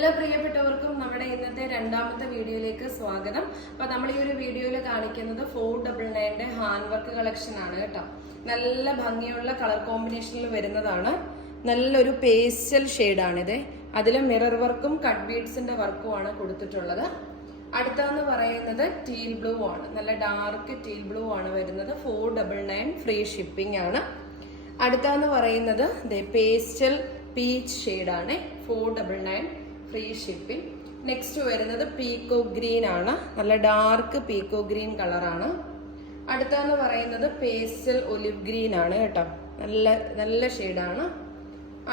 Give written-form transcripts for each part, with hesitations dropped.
എല്ലാ പ്രിയപ്പെട്ടവർക്കും നമ്മുടെ ഇന്നത്തെ രണ്ടാമത്തെ വീഡിയോയിലേക്ക് സ്വാഗതം. അപ്പൊ നമ്മൾ ഈ ഒരു വീഡിയോയിൽ കാണിക്കുന്നത് 499 ഹാൻഡ് വർക്ക് കളക്ഷൻ ആണ് കേട്ടോ. നല്ല ഭംഗിയുള്ള കളർ കോമ്പിനേഷനിൽ വരുന്നതാണ്. നല്ലൊരു പേസ്റ്റൽ ഷെയ്ഡാണിത്. അതിൽ മിറർ വർക്കും കട്ട് ബീഡ്സിന്റെ വർക്കും ആണ് കൊടുത്തിട്ടുള്ളത്. അടുത്തതെന്ന് പറയുന്നത് ടീൽ ബ്ലൂ ആണ്. നല്ല ഡാർക്ക് ടീൽ ബ്ലൂ ആണ് വരുന്നത്. 499 ഫ്രീ ഷിപ്പിംഗ് ആണ്. അടുത്തതെന്ന് പറയുന്നത് പേസ്റ്റൽ പീച്ച് ഷെയ്ഡാണ്. 499 ഫ്രീ ഷിപ്പിംഗ്. നെക്സ്റ്റ് വരുന്നത് പീക്കോ ഗ്രീൻ ആണ്. നല്ല ഡാർക്ക് പീക്കോ ഗ്രീൻ കളറാണ്. അടുത്തതെന്ന് പറയുന്നത് പേസ്റ്റൽ ഒലിവ് ഗ്രീൻ ആണ് കേട്ടോ. നല്ല ഷെയ്ഡാണ്.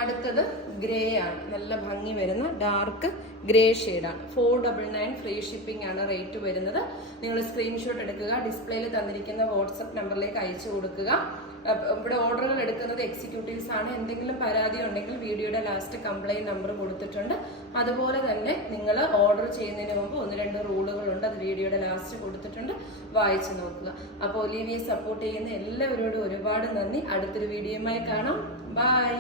അടുത്തത് ഗ്രേ ആണ്. നല്ല ഭംഗി വരുന്ന ഡാർക്ക് ഗ്രേ ഷെയ്ഡാണ്. 499 ഫ്രീ ഷിപ്പിംഗ് ആണ് റേറ്റ് വരുന്നത്. നിങ്ങൾ സ്ക്രീൻഷോട്ട് എടുക്കുക. ഡിസ്പ്ലേയിൽ തന്നിരിക്കുന്ന വാട്സപ്പ് നമ്പറിലേക്ക് അയച്ചു കൊടുക്കുക. ഇവിടെ ഓർഡറുകൾ എടുക്കുന്നത് എക്സിക്യൂട്ടീവ്സ് ആണ്. എന്തെങ്കിലും പരാതി ഉണ്ടെങ്കിൽ വീഡിയോയുടെ ലാസ്റ്റ് കംപ്ലൈന്റ് നമ്പർ കൊടുത്തിട്ടുണ്ട്. അതുപോലെ തന്നെ നിങ്ങൾ ഓർഡർ ചെയ്യുന്നതിന് മുമ്പ് 1-2 റൂളുകളുണ്ട്. അത് വീഡിയോയുടെ ലാസ്റ്റ് കൊടുത്തിട്ടുണ്ട്. വായിച്ചു നോക്കുക. അപ്പോൾ ഒലിവിയെ സപ്പോർട്ട് ചെയ്യുന്ന എല്ലാവരോടും ഒരുപാട് നന്ദി. അടുത്തൊരു വീഡിയോയുമായി കാണാം. ബൈ.